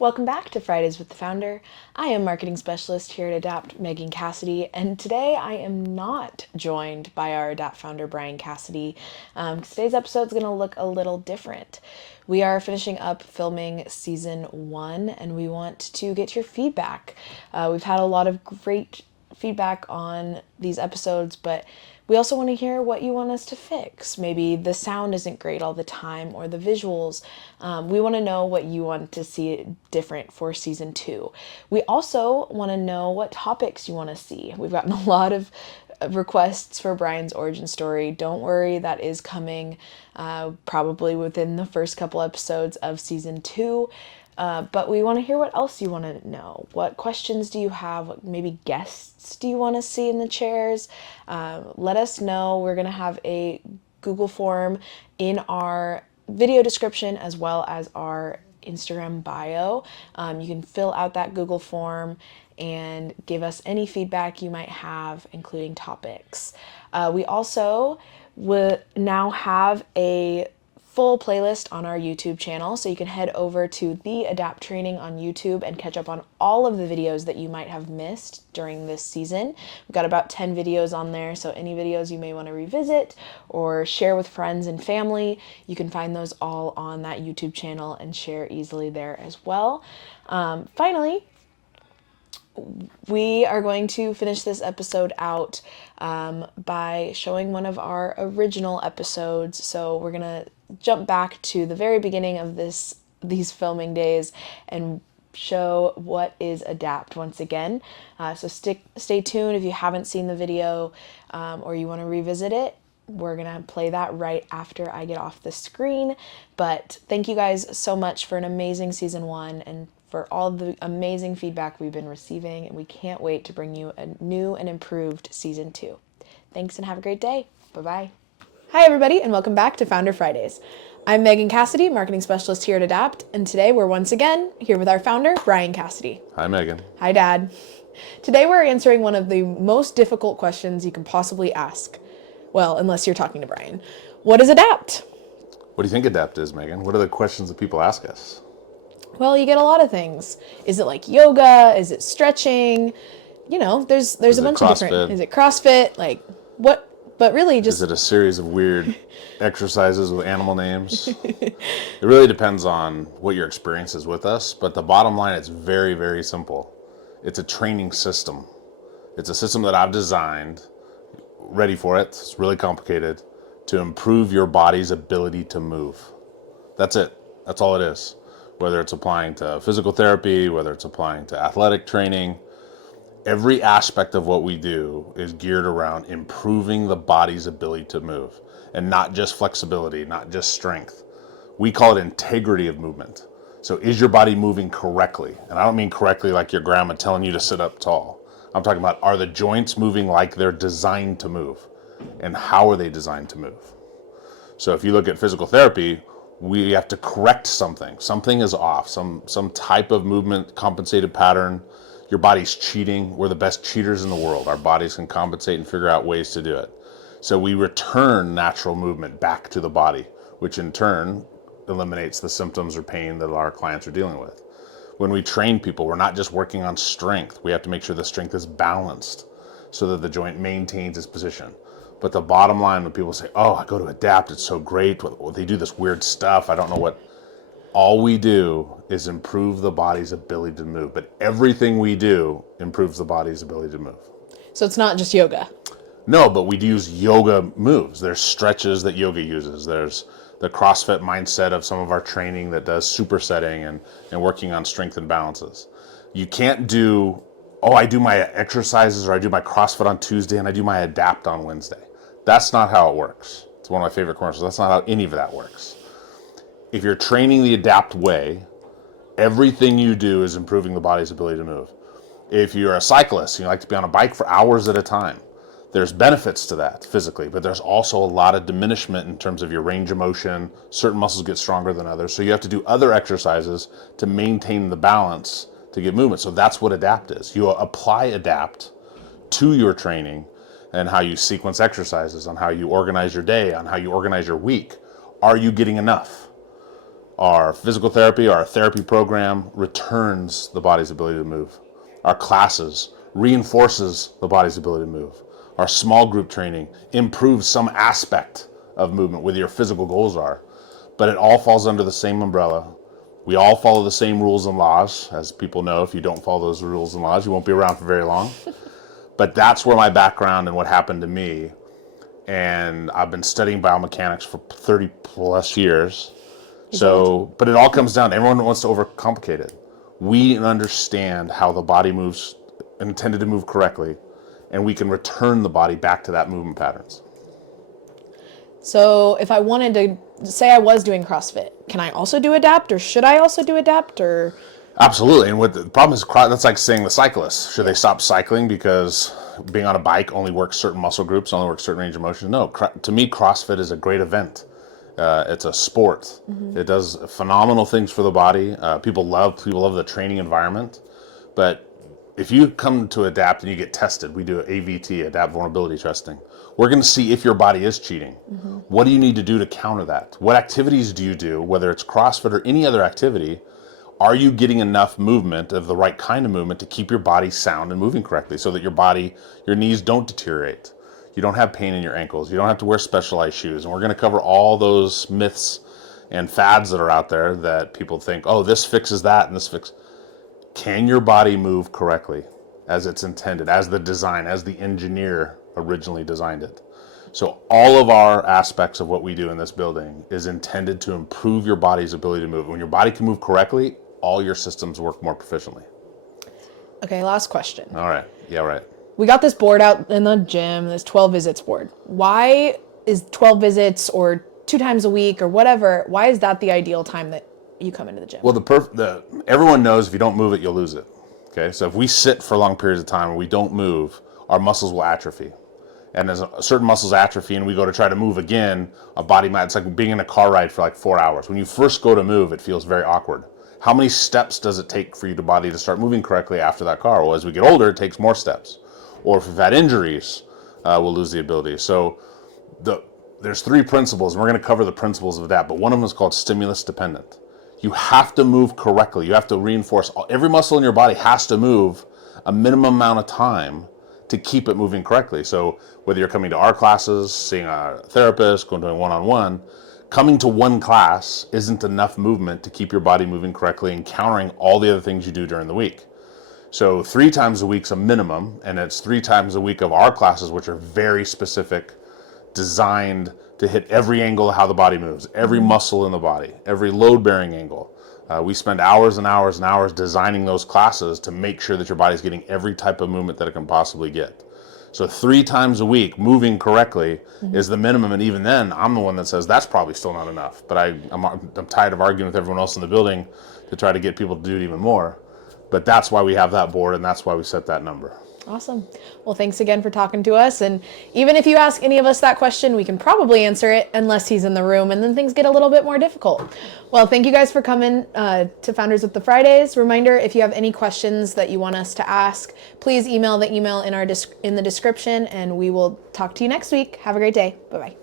Welcome back to Fridays with the Founder. I am marketing specialist here at Adapt, Megan Cassidy, and today I am not joined by our Adapt founder, Brian Cassidy. Today's episode is going to look a little different. We are finishing up filming season 1, and we want to get your feedback. We've had a lot of great feedback on these episodes, but we also want to hear what you want us to fix. Maybe the sound isn't great all the time or the visuals. We want to know what you want to see different for season 2. We also want to know what topics you want to see. We've gotten a lot of requests for Brian's origin story. Don't worry, that is coming probably within the first couple episodes of season 2. But we want to hear what else you want to know. What questions do you have? What maybe guests do you want to see in the chairs? Let us know. We're going to have a Google form in our video description as well as our Instagram bio. You can fill out that Google form and give us any feedback you might have, including topics. We also will now have a full playlist on our YouTube channel, so you can head over to the Adapt Training on YouTube and catch up on all of the videos that you might have missed during this season. We've got about 10 videos on there, so any videos you may want to revisit or share with friends and family, you can find those all on that YouTube channel and share easily there as well. Finally, we are going to finish this episode out by showing one of our original episodes. So we're going to jump back to the very beginning of these filming days and show what is Adapt once again. So stay tuned if you haven't seen the video or you want to revisit it. We're going to play that right after I get off the screen. But thank you guys so much for an amazing season 1 and for all the amazing feedback we've been receiving, and we can't wait to bring you a new and improved season 2. Thanks and have a great day. Bye-bye. Hi everybody, and welcome back to Founder Fridays. I'm Megan Cassidy, marketing specialist here at Adapt, and today we're once again here with our founder, Brian Cassidy. Hi, Megan. Hi, Dad. Today we're answering one of the most difficult questions you can possibly ask. Well, unless you're talking to Brian. What is Adapt? What do you think Adapt is, Megan? What are the questions that people ask us? Well, you get a lot of things. Is it like yoga? Is it stretching? You know, there's a bunch of different. Is it CrossFit? Like what? But really, just is it a series of weird exercises with animal names? It really depends on what your experience is with us. But the bottom line, it's very, very simple. It's a training system. It's a system that I've designed, ready for it. It's really complicated, to improve your body's ability to move. That's it. That's all it is. Whether it's applying to physical therapy, whether it's applying to athletic training, every aspect of what we do is geared around improving the body's ability to move, and not just flexibility, not just strength. We call it integrity of movement. So is your body moving correctly? And I don't mean correctly like your grandma telling you to sit up tall. I'm talking about, are the joints moving like they're designed to move? And how are they designed to move? So if you look at physical therapy, we have to correct something. Something is off, some type of movement compensated pattern. Your body's cheating. We're the best cheaters in the world. Our bodies can compensate and figure out ways to do it. So we return natural movement back to the body, which in turn eliminates the symptoms or pain that our clients are dealing with. When we train people, we're not just working on strength. We have to make sure the strength is balanced so that the joint maintains its position. But the bottom line, when people say, oh, I go to Adapt, it's so great, they do this weird stuff, I don't know what. All we do is improve the body's ability to move. But everything we do improves the body's ability to move. So it's not just yoga? No, but we use yoga moves. There's stretches that yoga uses. There's the CrossFit mindset of some of our training that does supersetting and working on strength and balances. You can't do, oh, I do my exercises or I do my CrossFit on Tuesday and I do my Adapt on Wednesday. That's not how it works. It's one of my favorite commercials. That's not how any of that works. If you're training the Adapt way, everything you do is improving the body's ability to move. If you're a cyclist and you like to be on a bike for hours at a time, there's benefits to that physically, but there's also a lot of diminishment in terms of your range of motion. Certain muscles get stronger than others. So you have to do other exercises to maintain the balance to get movement. So that's what Adapt is. You apply Adapt to your training and how you sequence exercises, on how you organize your day, on how you organize your week. Are you getting enough? Our physical therapy, our therapy program returns the body's ability to move. Our classes reinforces the body's ability to move. Our small group training improves some aspect of movement, whether your physical goals are. But it all falls under the same umbrella. We all follow the same rules and laws. As people know, if you don't follow those rules and laws, you won't be around for very long. But that's where my background and what happened to me. And I've been studying biomechanics for 30 plus years. So, but it all comes down, everyone wants to overcomplicate it. We understand how the body moves, intended to move correctly, and we can return the body back to that movement patterns. So if I wanted to say I was doing CrossFit, can I also do Adapt, or should I also do Adapt, or? Absolutely. And what the problem is, that's like saying the cyclists, should they stop cycling because being on a bike only works certain muscle groups, only works certain range of motion? No, to me, CrossFit is a great event. It's a sport. It does phenomenal things for the body. People love the training environment. But if you come to Adapt and you get tested, we do AVT, Adapt Vulnerability Testing. We're going to see if your body is cheating. What do you need to do to counter that? What activities do you do, whether it's CrossFit or any other activity? Are you getting enough movement, of the right kind of movement, to keep your body sound and moving correctly so that your knees don't deteriorate? You don't have pain in your ankles. You don't have to wear specialized shoes. And we're going to cover all those myths and fads that are out there that people think, oh, this fixes that and this fixes. Can your body move correctly as it's intended, as the engineer originally designed it? So all of our aspects of what we do in this building is intended to improve your body's ability to move. When your body can move correctly, all your systems work more proficiently. Okay, last question. All right. Yeah, right. We got this board out in the gym, this 12 visits board. Why is 12 visits or 2 times a week or whatever, why is that the ideal time that you come into the gym? Well, everyone knows if you don't move it, you'll lose it. Okay, so if we sit for long periods of time and we don't move, our muscles will atrophy. And as certain muscles atrophy and we go to try to move again, it's like being in a car ride for like 4 hours. When you first go to move, it feels very awkward. How many steps does it take for your body to start moving correctly after that car? Well, as we get older, it takes more steps. Or if we've had injuries, we'll lose the ability. So there's 3 principles, and we're going to cover the principles of that, but one of them is called stimulus dependent. You have to move correctly. You have to reinforce. Every muscle in your body has to move a minimum amount of time to keep it moving correctly. So whether you're coming to our classes, seeing a therapist, going to a one-on-one, coming to one class isn't enough movement to keep your body moving correctly and countering all the other things you do during the week. So 3 times a week's a minimum, and it's 3 times a week of our classes, which are very specific, designed to hit every angle of how the body moves, every muscle in the body, every load-bearing angle. We spend hours and hours and hours designing those classes to make sure that your body's getting every type of movement that it can possibly get. So 3 times a week, moving correctly is the minimum, and even then, I'm the one that says that's probably still not enough. But I'm tired of arguing with everyone else in the building to try to get people to do it even more. But that's why we have that board, and that's why we set that number. Awesome. Well, thanks again for talking to us. And even if you ask any of us that question, we can probably answer it unless he's in the room, and then things get a little bit more difficult. Well, thank you guys for coming to Founders with the Fridays. Reminder, if you have any questions that you want us to ask, please email the email in the description, and we will talk to you next week. Have a great day. Bye-bye.